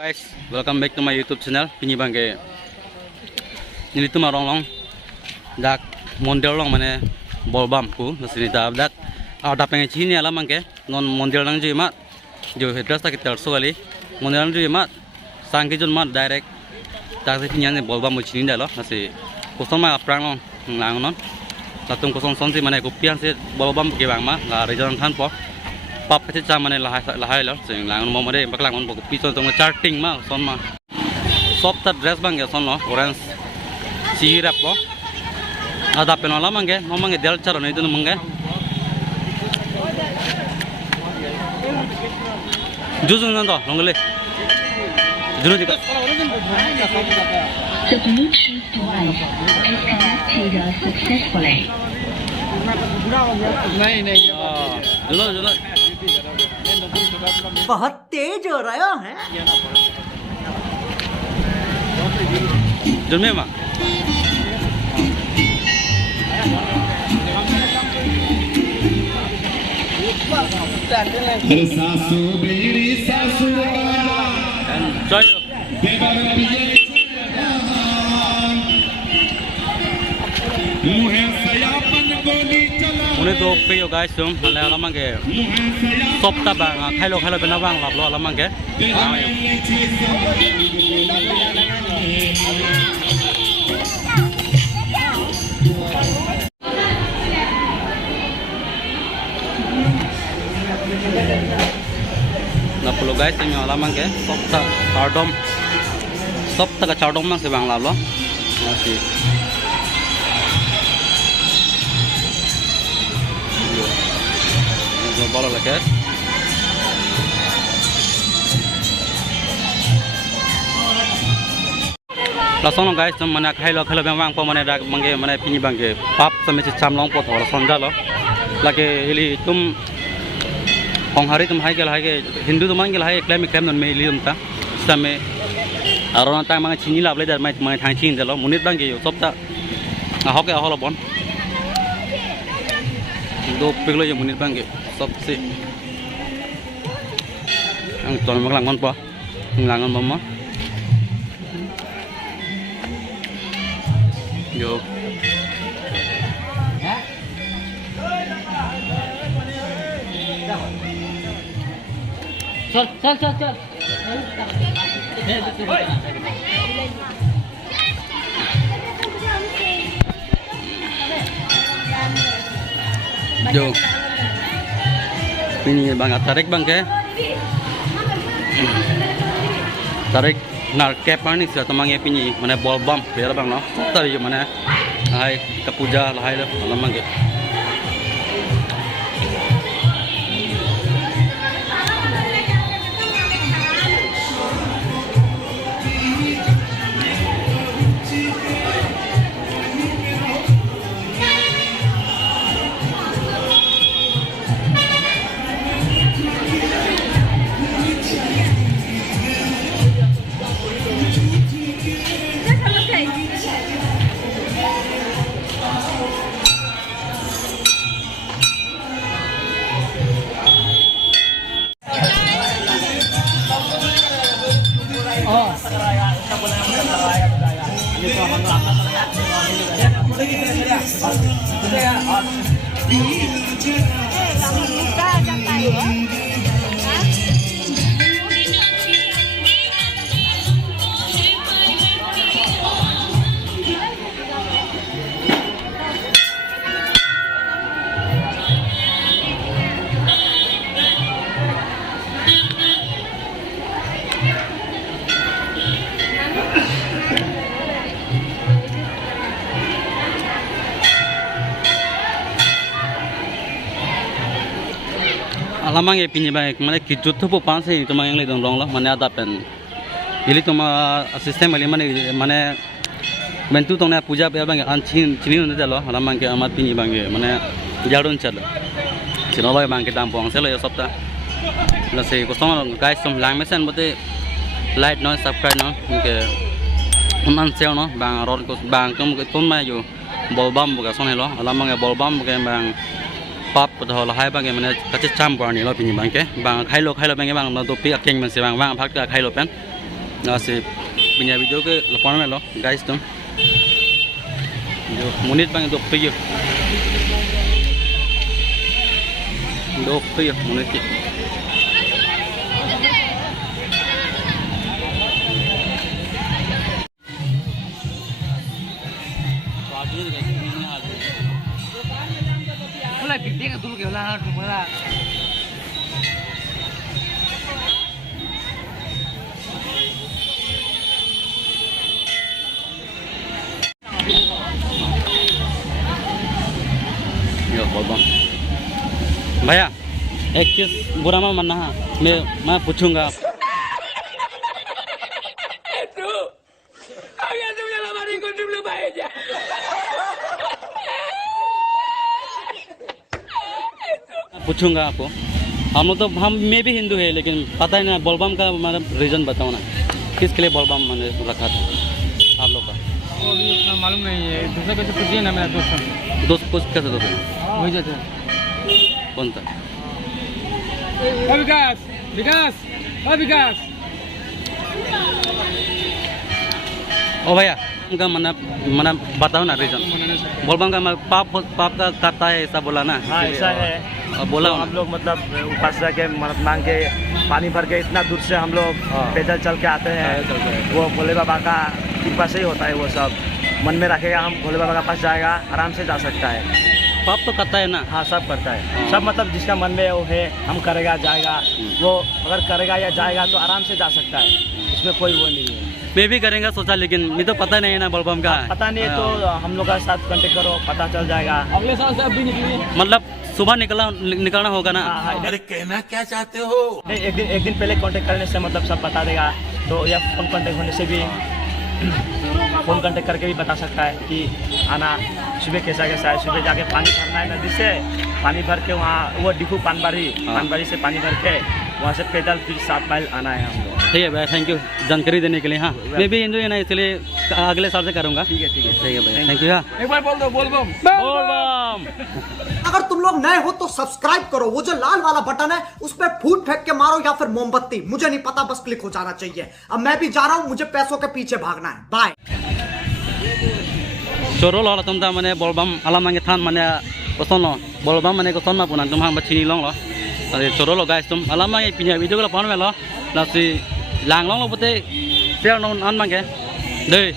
Guys, welcome back to my YouTube channel. Pini bangke. Ini tu marong long. Dak mondial long mana bolbam ku. Nasi ni dak. Ada pengen cini alam bangke. Non mondial lang je mat. Jo headrest tak kita arso kali. Mondial lang je mat. Sangki jon mat direct. Tak sih ni bolbam mu cini dah lo. Nasi kosong mah aprang long lang non. Latung kosong sonsi mana kopian sih bolbam ke bang mah. Lah rejalan kan po. Pop cái cha mà này là hay lắm, rồi làm mong mà đây bác làm con bộ pi son trong charting mà son mà soft dress bang cái son nó orange chi rap đó, ada pen lắm cái, nó mang cái del char này itu mang cái, jujur năn đó, long lệ, jujur đi. The Bluetooth device is connected successfully. Jujur. बहुत तेज हो रहा है Jujur memang. सासू berry सासू Enjoy. मुहे सयापन गोली चला Ini tu pay guys tu, mana alam ke? Top tabang, kalau benawang lah, lo alam ke? Nah, perlu guys, ini alam ke? Top tak cardom mang sebang lah lo, masih. Bola lagi. Langsung guys, mana kalau memang pemain dak mangge mana pini bangge pap sampai cam long pot orang sonda lo. Lagi ini tum orang hari tum hai Hindu tum manggil hai klaim non meli tum ta. Sampai orang tang manggil Cina lah, belajar manggil thang Cina lo. Munit bangge yo, sob ta. Ahok ke ahok lo bon. Do peglo yo munit bangge. Sob si. Ang tuan mak langon po, langon mama. Yo. चल Yo. Ini bang tarik bang ke? Tarik nar kepan ni sih temangnya pini mana ball bump biar bang no. Tarik mana? Hai kita puja lah hai lah lamang ke. Alamang ye pinjam baik, mana kijut tu pun panse itu mana yang lagi dong lah, mana ada pen. Jadi tu sistem mana bentuk tu mana puja biar bang ancin cini tu dah lah, alamang ke amat pinjam bang mana jarun cala. Cina loy bang kita ampang selo ya sabta. Nasi kosong guys som lang mesen bote like no subscribe no, ke unan share no, bang ron kos bang kem ke ton mana yo bolbam bukan son hello, alamang ke bolbam bukan bang pop betul lah hai bang mana kacau campur ni lo pinjam bang ke bang khai lo bang bang tu pi aking masih bang bang phak khai lo pen Nasi punya video ke lepas melo guys tuh. Jo menit bang dok tujuh. Dok tujuh menit. Mulai bimbing dulu ke ulang rumah. यो बोलबम भैया एक चीज बुरा मत मानना हाँ मैं पूछूंगा पूछूंगा आपको हम लोग तो मैं भी हिंदू है लेकिन पता ही ना बोलबम का मतलब रीज़न बताओ ना किसके लिए बोलबम मैंने रखा था आप लोग का वो अभी उतना मालूम नहीं है दूसरा कैसे पूछिए ना मेरा दोस्त दोस्त कुछ कैसे दोस्त वही जाते हैं कौन था विकास विकास विकास ओ भैया उनका मना मना बताओ ना रीज़न बोलबम का पाप पाप का करता है ऐसा बोला ना हाँ ऐसा है बोला तो हम लोग मतलब ऊपर से जाके मदद मांग के पानी भर के इतना दूर से हम लोग पैदल चल के आते हैं वो भोले बाबा का कृपा से ही होता है वो सब मन में रखेगा हम भोले बाबा का पास जाएगा आराम से जा सकता है पाप तो करता है ना हाँ सब करता है सब मतलब जिसका मन में वो है हम करेगा जाएगा वो अगर करेगा या जाएगा तो आराम से जा सकता है इसमें कोई वो नहीं है मैं भी करेंगे सोचा लेकिन मुझे तो पता नहीं है ना बोलबम का पता नहीं है तो हम लोग का साथ कांटेक्ट करो पता चल जाएगा अगले साल से अब भी निकलिए मतलब सुबह निकलना होगा ना अरे कहना क्या चाहते हो एक दिन पहले कांटेक्ट करने से मतलब सब बता देगा तो या फोन कांटेक्ट होने से भी फोन कांटेक्ट करके भी बता सकता है कि आना सुबह कैसा कैसा है सुबह जाके पानी भरना है नदी से पानी भर के वहाँ वो डिफू पानबारी से पानी भर के वहाँ से पैदल फिर 7 माइल आना है हम लोग ठीक है भैया थैंक यू जानकारी देने के लिए हाँ मैं भी हिंदू है ना इसलिए अगले साल से करूँगा ठीक है भैया थैंक यू हाँ एक बार बोल दो बोलबम बोलबम अगर तुम लोग नए हो तो सब्सक्राइब करो वो जो लाल वाला बटन है उस पर फूट फेंक के मारो या फिर मोमबत्ती मुझे नहीं पता बस क्लिक हो जाना चाहिए अब मैं भी जा रहा हूं मुझे पैसों के पीछे भागना है बाय चोरो लो तुम ता मने बोलबम alam mangi than mane koson lo बोलबम mane koson ma punan tum hang bachini long lo ade choro lo guys tum alam mangi pinya video ko pon me lo la si lang long lo bote siang non an mangi dei